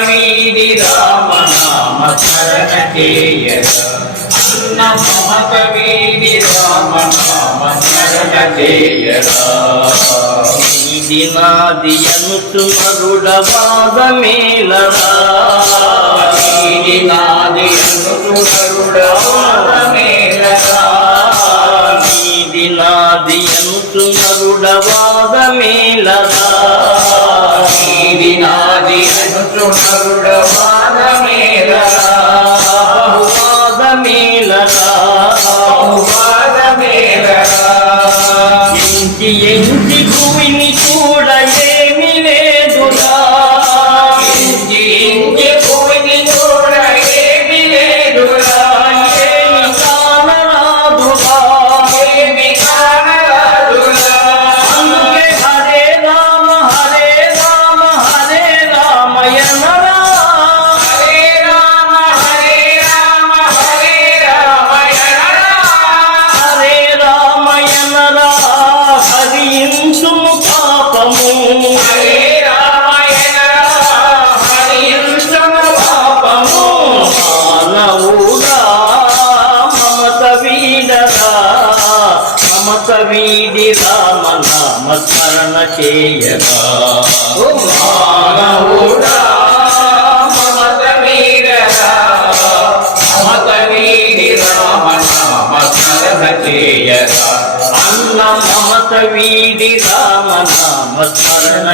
వీడి రామ నామ స్మరణ చేయరా ఓ! మానవుడా రామ నామ అన్న రామ నామ చేయరా ఇది నాది అనుచు ఇది అనుచు వీడి రామ నామ స్మరణ చేయరా ఓ మానవుడా మమత వీడరా మమత వీడి రామ నామ స్మరణ అన్న మమత వీడి రామ నామ స్మరణ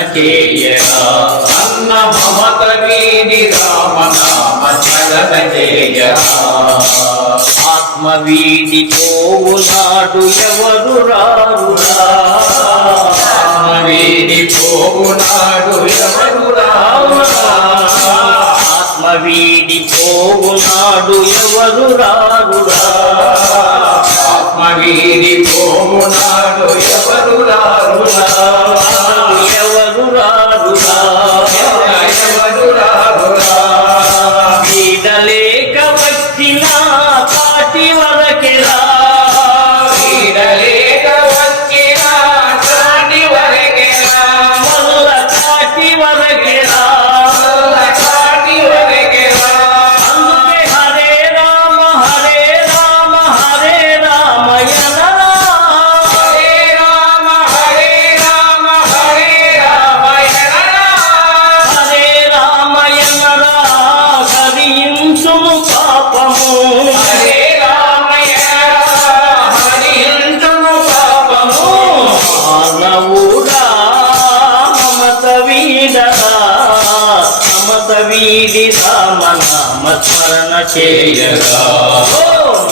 అన్న మమత వీడి ఆత్మ వీడి పోవునాడు ఎవరు రారురా? ఆత్మ వీడి పోవునాడు ఎవరు రారురా? ఆత్మ వీడి పోవునాడు ఎవరు రారురా? వీడి రామ నామ స్మరణ చేయరా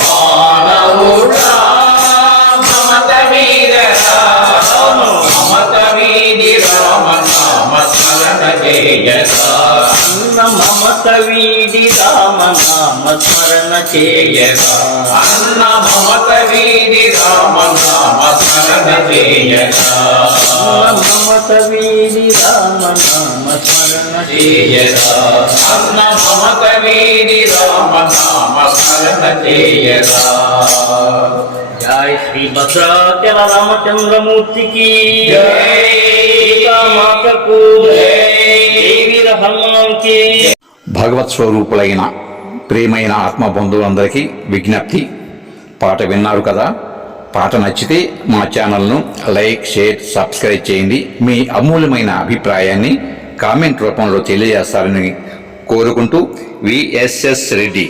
మానవుడా మమత వీడరా మమత వీడి రామ నామ స్మరణ చేయరా అన్న మమత వీడి రామ నామ అన్న మమత రామ నామ స్మరణ అన్న మమత రామ నామ స్మరణ శ్రీ భద్రాచల రామచంద్రమూర్తికి మాతకు భగవత్ స్వరూపులైన ప్రియమైన ఆత్మ బంధువులందరికీ విజ్ఞప్తి. పాట విన్నారు కదా? పాట నచ్చితే మా ఛానల్ను లైక్ షేర్ సబ్స్క్రైబ్ చేయండి. మీ అమూల్యమైన అభిప్రాయాన్ని కామెంట్ రూపంలో తెలియజేస్తారని కోరుకుంటూ విఎస్ఎస్ రెడ్డి.